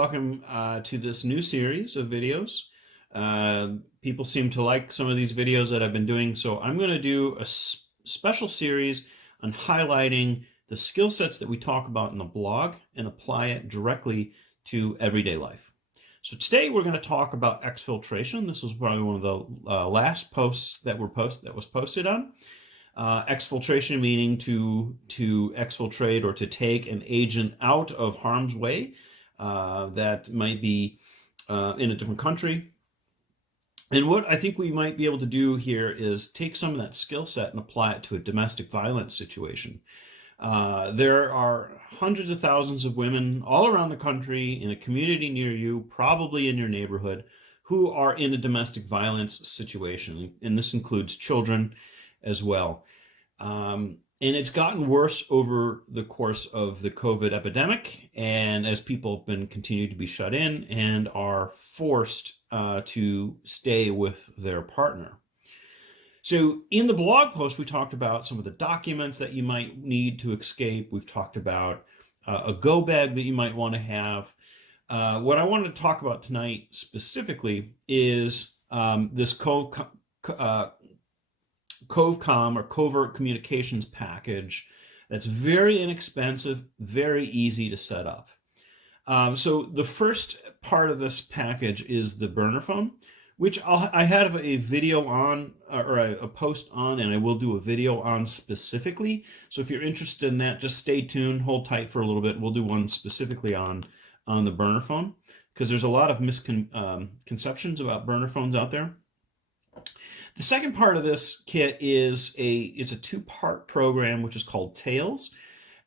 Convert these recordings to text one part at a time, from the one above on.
welcome to this new series of videos. People seem to like some of these videos that I've been doing, so I'm going to do a special series on highlighting the skill sets that we talk about in the blog and apply it directly to everyday life. So today we're going to talk about exfiltration. This was probably one of the last posts that was posted on. Exfiltration meaning to exfiltrate or to take an agent out of harm's way that might be in a different country. And what I think we might be able to do here is take some of that skill set and apply it to a domestic violence situation. There are hundreds of thousands of women all around the country in a community near you, probably in your neighborhood, who are in a domestic violence situation. And this includes children as well. And it's gotten worse over the course of the COVID epidemic, and as people have been continued to be shut in and are forced to stay with their partner. So in the blog post, we talked about some of the documents that you might need to escape. We've talked about a go bag that you might want to have. What I wanted to talk about tonight specifically is this CovCom or covert communications package that's very inexpensive, very easy to set up. So the first part of this package is the burner phone, which I have a video on, or a post on, and I will do a video on specifically. So if you're interested in that, just stay tuned, hold tight for a little bit. We'll do one specifically on the burner phone, because there's a lot of misconceptions about burner phones out there. The second part of this kit is it's a two-part program, which is called Tails.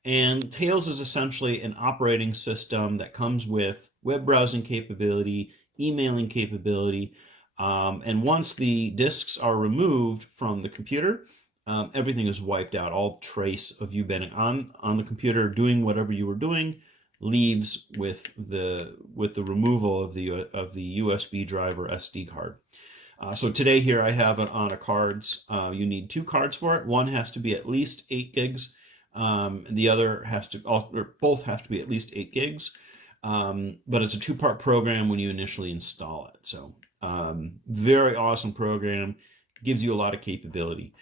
And Tails is essentially an operating system that comes with web browsing capability, emailing capability. And once the disks are removed from the computer, everything is wiped out. All trace of you being on the computer doing whatever you were doing leaves with the removal of the USB drive or SD card. So today here I have it on a cards. You need two cards for it. One has to be at least 8 gigs. The other has to, or both have to be at least 8 gigs. But it's a two-part program when you initially install it. So very awesome program, gives you a lot of capability.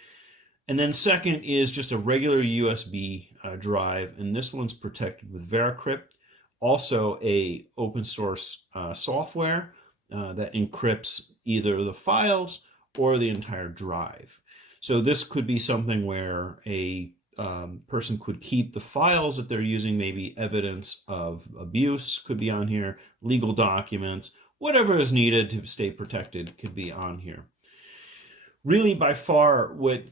And then second is just a regular USB drive, and this one's protected with VeraCrypt, also a open source software that encrypts either the files or the entire drive. So this could be something where a person could keep the files that they're using, maybe evidence of abuse could be on here, legal documents, whatever is needed to stay protected could be on here. Really, by far, what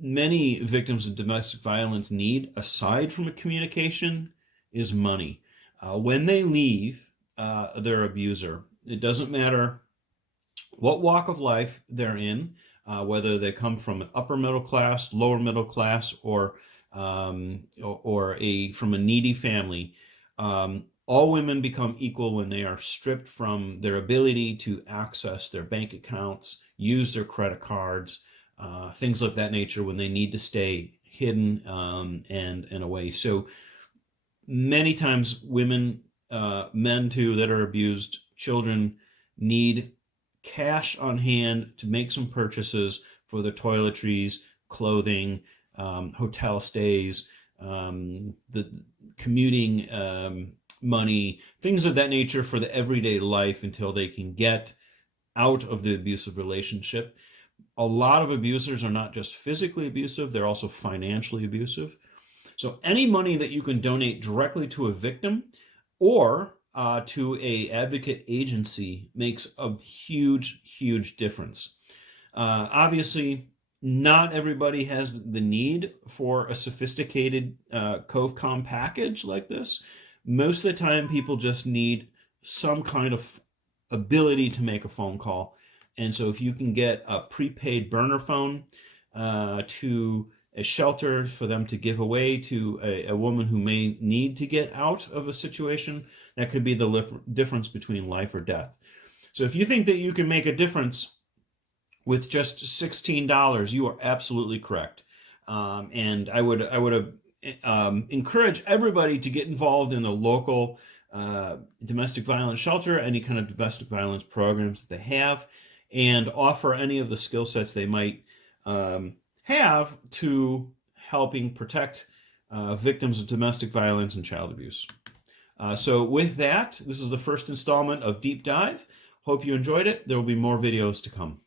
many victims of domestic violence need, aside from a communication, is money. When they leave their abuser, it doesn't matter what walk of life they're in, whether they come from an upper middle class, lower middle class, or from a needy family. All women become equal when they are stripped from their ability to access their bank accounts, use their credit cards, things of that nature, when they need to stay hidden and away. So many times women, men too, that are abused, children, need cash on hand to make some purchases for their toiletries, clothing, hotel stays, the commuting money, things of that nature for the everyday life until they can get out of the abusive relationship. A lot of abusers are not just physically abusive, they're also financially abusive. So any money that you can donate directly to a victim or to a advocate agency makes a huge difference. Obviously, not everybody has the need for a sophisticated CovCom package like this. Most of the time, people just need some kind of ability to make a phone call. And so if you can get a prepaid burner phone to a shelter for them to give away to a woman who may need to get out of a situation, that could be the difference between life or death. So if you think that you can make a difference with just $16, you are absolutely correct. And I would encourage everybody to get involved in the local domestic violence shelter, any kind of domestic violence programs that they have, and offer any of the skill sets they might have to helping protect victims of domestic violence and child abuse. So with that, this is the first installment of Deep Dive. Hope you enjoyed it. There will be more videos to come.